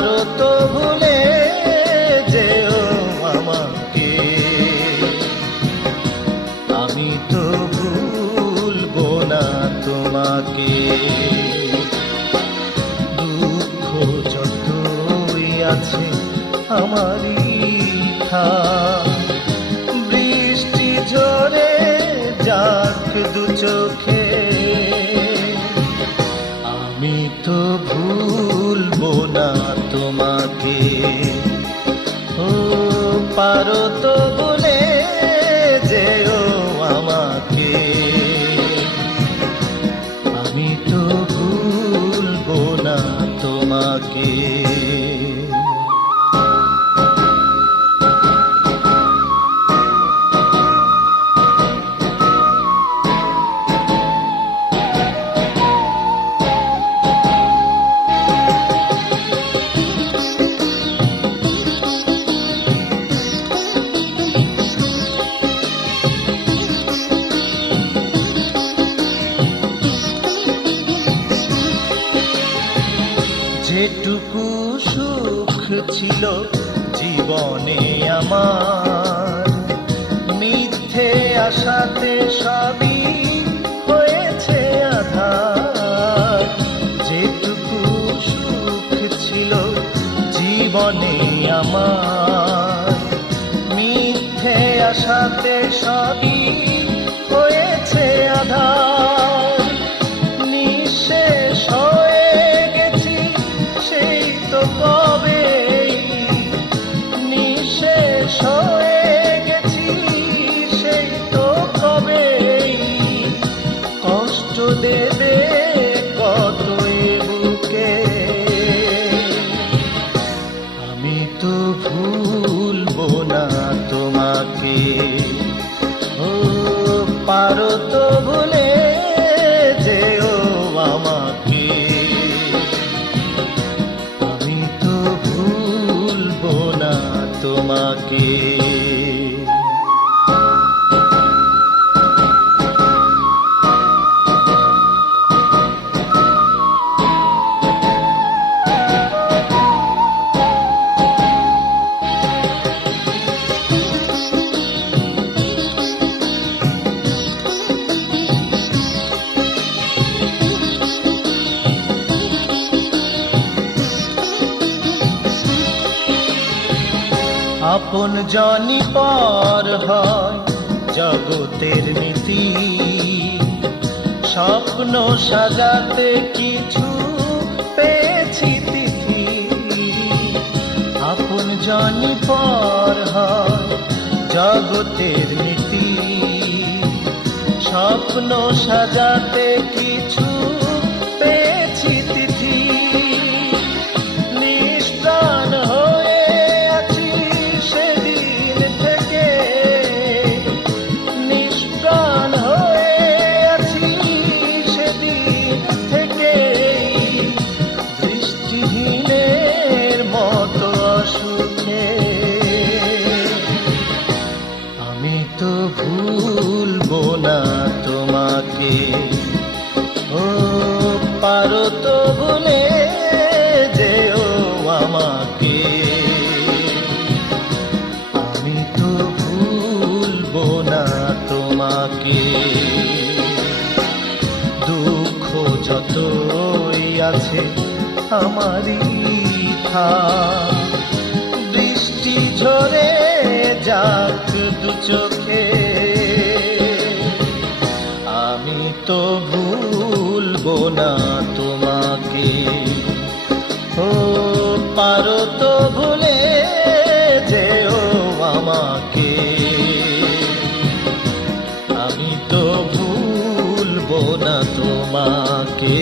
পারো তো ভুলে যেও আমাকে। আমি তো ভুলবো না তোমাকে। দুঃখ যতই আছে আমারই থা বৃষ্টি ঝরে যাক দু চোখে। আমি তো ভুলবো না তোমাকে সুখ ছিল জীবনে আমার। মিথ্যে আশাতে সবই হয়েছে আধার। যেটুকু সুখ ছিল জীবনে আমার। মিথ্যে আশাতে সবই দেবে কত বুকে। আমি তো ভুলবো না তোমাকে। ও, পারো তো ভুলে যেও আমাকে। আমি তো ভুলবো না তোমাকে। আপন জনি পর হয় জগতের নীতি। স্বপ্ন সাজাতে কিছু পেয়েছি তিথি। আপন জনি পর হয় জগতের নীতি। স্বপ্ন সাজাতে তোমাকে ও পারো তো ভুলে যেও আমাকে। আমি তো ভুলবো না তোমাকে। দুঃখ যতই আছে আমারই থা বৃষ্টি ঝরে যাক দু চোখে। তো ভুলবো না তোমাকে। ও, পারো তো ভুলে যেও আমাকে। আমি তো ভুলবো না তোমাকে।